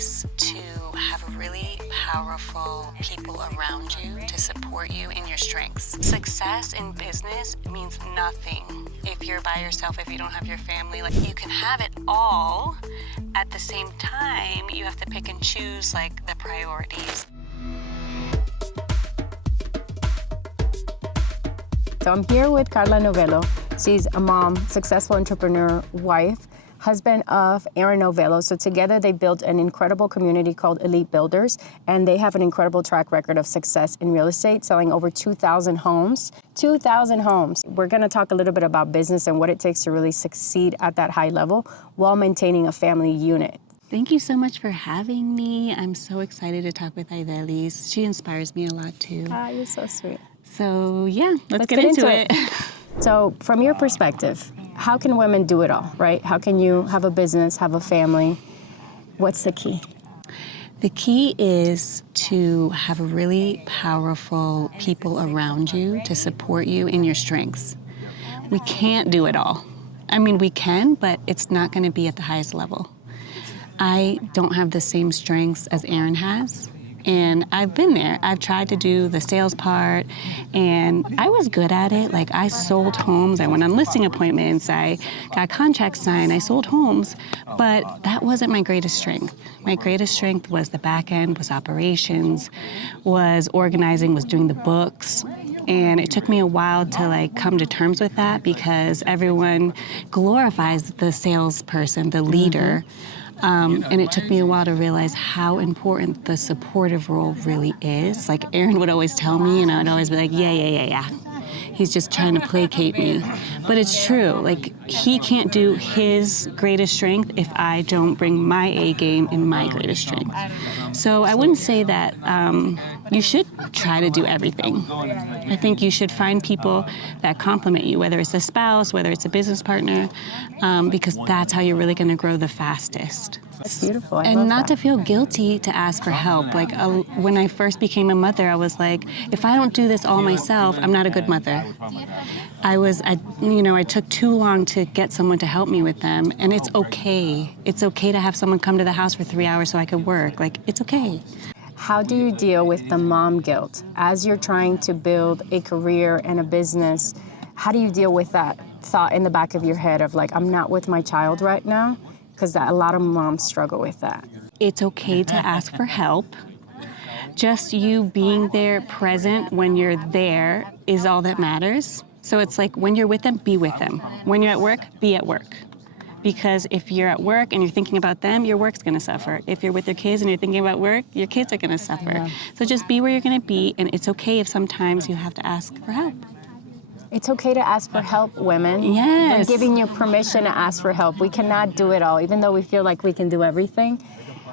is to have really powerful people around you to support you in your strengths. Success in business means nothing if you're by yourself, if you don't have your family. Like, you can have it all. At the same time, you have to pick and choose like the priorities. So I'm here with Carla Novello. She's a mom, successful entrepreneur, wife, husband of Aaron Novello. So together they built an incredible community called Elite Builders, and they have an incredible track record of success in real estate, selling over 2,000 homes. 2,000 homes. We're gonna talk a little bit about business and what it takes to really succeed at that high level while maintaining a family unit. Thank you so much for having me. I'm so excited to talk with 𝗲𝐻𝐿𝐻. She inspires me a lot too. Ah, you're so sweet. So yeah, let's get into it. So from your perspective, how can women do it all, right? How can you have a business, have a family? What's the key? The key is to have really powerful people around you to support you in your strengths. We can't do it all. I mean, we can, but it's not going to be at the highest level. I don't have the same strengths as Aaron has. And I've been there. I've tried to do the sales part, and I was good at it. Like, I sold homes, I went on listing appointments, I got contracts signed, I sold homes, but that wasn't my greatest strength. My greatest strength was the back end, was operations, was organizing, was doing the books. And it took me a while to like come to terms with that because everyone glorifies the salesperson, the leader. And it took me a while to realize how important the supportive role really is. Like, Aaron would always tell me, and I would always be like, yeah. He's just trying to placate me. But it's true, like, he can't do his greatest strength if I don't bring my A game in my greatest strength. So I wouldn't say that you should try to do everything. I think you should find people that complement you, whether it's a spouse, whether it's a business partner, because that's how you're really gonna grow the fastest. That's beautiful. I and love not that. to feel guilty to ask for help. Like, when I first became a mother, I was like, if I don't do this all myself, I'm not a good mother. I took too long to get someone to help me with them, and it's okay. It's okay to have someone come to the house for 3 hours so I could work. Like, it's okay. How do you deal with the mom guilt? As you're trying to build a career and a business, how do you deal with that thought in the back of your head of like, I'm not with my child right now? Because a lot of moms struggle with that. It's okay to ask for help. Just you being there, present when you're there, is all that matters. So it's like, when you're with them, be with them. When you're at work, be at work. Because if you're at work and you're thinking about them, your work's gonna suffer. If you're with your kids and you're thinking about work, your kids are gonna suffer. Yeah. So just be where you're gonna be, and it's okay if sometimes you have to ask for help. It's okay to ask for help, women. Yes. We're giving you permission to ask for help. We cannot do it all, even though we feel like we can do everything.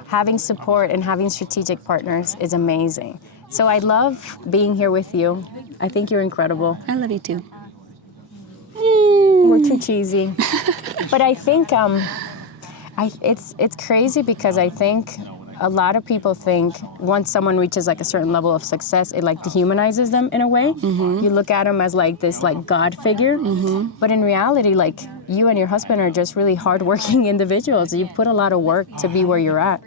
Having support and having strategic partners is amazing. So I love being here with you. I think you're incredible. I love you too. We're too cheesy. But I think it's crazy because I think a lot of people think once someone reaches like a certain level of success, it like dehumanizes them in a way. Mm-hmm. You look at them as like this like God figure. Mm-hmm. But in reality, like, you and your husband are just really hardworking individuals. You put a lot of work to be where you're at.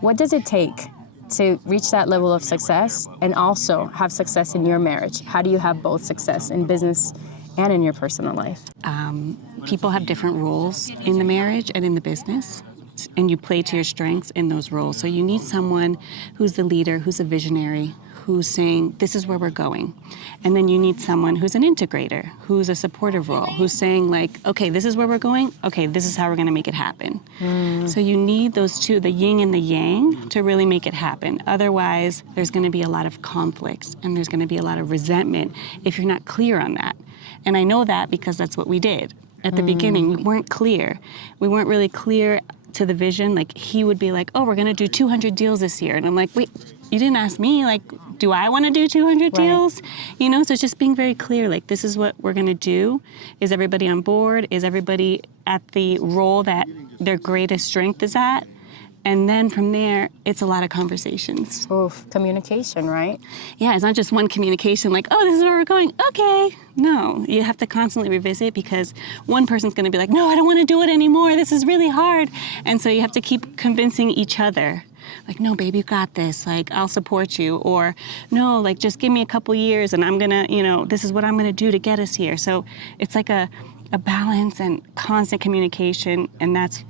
What does it take to reach that level of success and also have success in your marriage? How do you have both success in business and in your personal life? People have different roles in the marriage and in the business, and you play to your strengths in those roles. So you need someone who's the leader, who's a visionary, who's saying, this is where we're going. And then you need someone who's an integrator, who's a supportive role, who's saying like, okay, this is where we're going, okay, this is how we're gonna make it happen. So you need those two, the yin and the yang, to really make it happen. Otherwise, there's gonna be a lot of conflicts and there's gonna be a lot of resentment if you're not clear on that. And I know that because that's what we did. At the beginning, we weren't clear. We weren't really clear to the vision. Like, he would be like, oh, we're gonna do 200 deals this year. And I'm like, wait, you didn't ask me, like, do I wanna do 200 deals? You know, so it's just being very clear, like, this is what we're gonna do. Is everybody on board? Is everybody at the role that their greatest strength is at? And then from there, it's a lot of conversations. Oof, communication, right? Yeah, it's not just one communication like, oh, this is where we're going, okay. No, you have to constantly revisit because one person's gonna be like, no, I don't wanna do it anymore, this is really hard. And so you have to keep convincing each other. like, no, babe, you got this. Like, I'll support you. Or, no, like, just give me a couple years and I'm gonna, this is what I'm gonna do to get us here. So it's like a balance and constant communication, and that's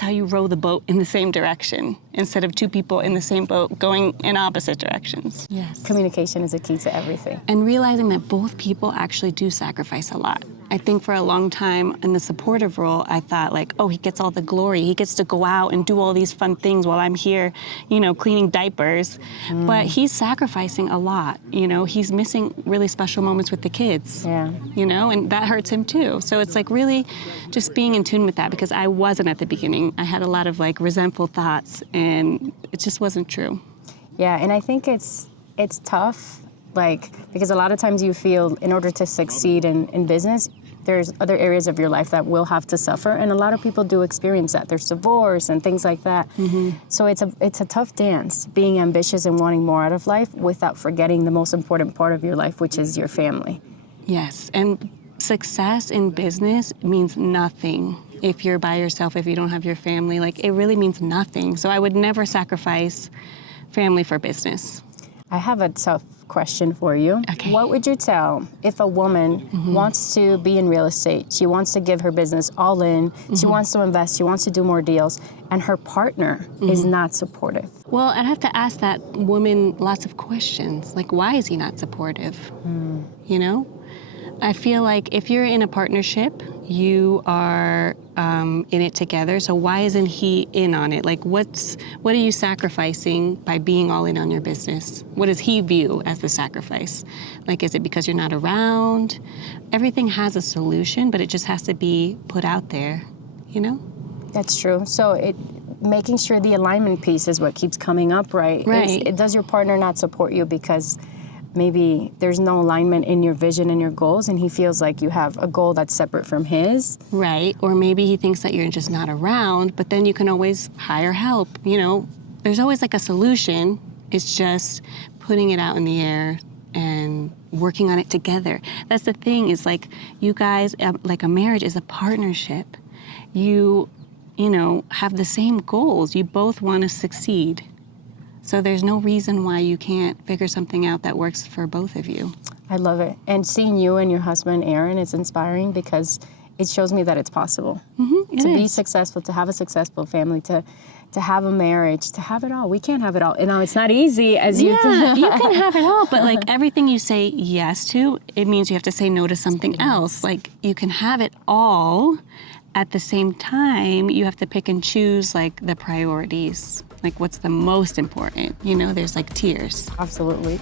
how you row the boat in the same direction instead of two people in the same boat going in opposite directions. Yes. Communication is a key to everything. And realizing that both people actually do sacrifice a lot. I think for a long time in the supportive role, I thought like, oh, he gets all the glory. He gets to go out and do all these fun things while I'm here, cleaning diapers. But he's sacrificing a lot, He's missing really special moments with the kids, and that hurts him too. So it's like really just being in tune with that, because I wasn't at the beginning. I had a lot of like resentful thoughts, and it just wasn't true. Yeah, and I think it's tough, because a lot of times you feel in order to succeed in business, there's other areas of your life that will have to suffer, and a lot of people do experience that. There's divorce and things like that. So it's a tough dance, being ambitious and wanting more out of life without forgetting the most important part of your life, which is your family. Yes, and success in business means nothing if you're by yourself, if you don't have your family. Like, it really means nothing. So I would never sacrifice family for business. I have a tough question for you. Okay. What would you tell if a woman wants to be in real estate, she wants to give her business all in, she wants to invest, she wants to do more deals, and her partner is not supportive? Well, I'd have to ask that woman lots of questions. Like, why is he not supportive? I feel like if you're in a partnership, you are in it together. So why isn't he in on it? Like, what are you sacrificing by being all in on your business? What does he view as the sacrifice? Like, is it because you're not around? Everything has a solution, but it just has to be put out there, That's true. So making sure the alignment piece is what keeps coming up, right? Right. Does your partner not support you because maybe there's no alignment in your vision and your goals, and he feels like you have a goal that's separate from his? Right, or maybe he thinks that you're just not around, but then you can always hire help, There's always like a solution. It's just putting it out in the air and working on it together. That's the thing, is like, you guys, like a marriage is a partnership. You have the same goals. You both want to succeed. So there's no reason why you can't figure something out that works for both of you. I love it. And seeing you and your husband, Aaron, is inspiring because it shows me that it's possible to be successful, to have a successful family, to have a marriage, to have it all. We can't have it all. It's not easy as you can. You can have it all, but like everything you say yes to, it means you have to say no to something else. Like, you can have it all. At the same time, you have to pick and choose like the priorities. Like, what's the most important? There's like tiers. Absolutely.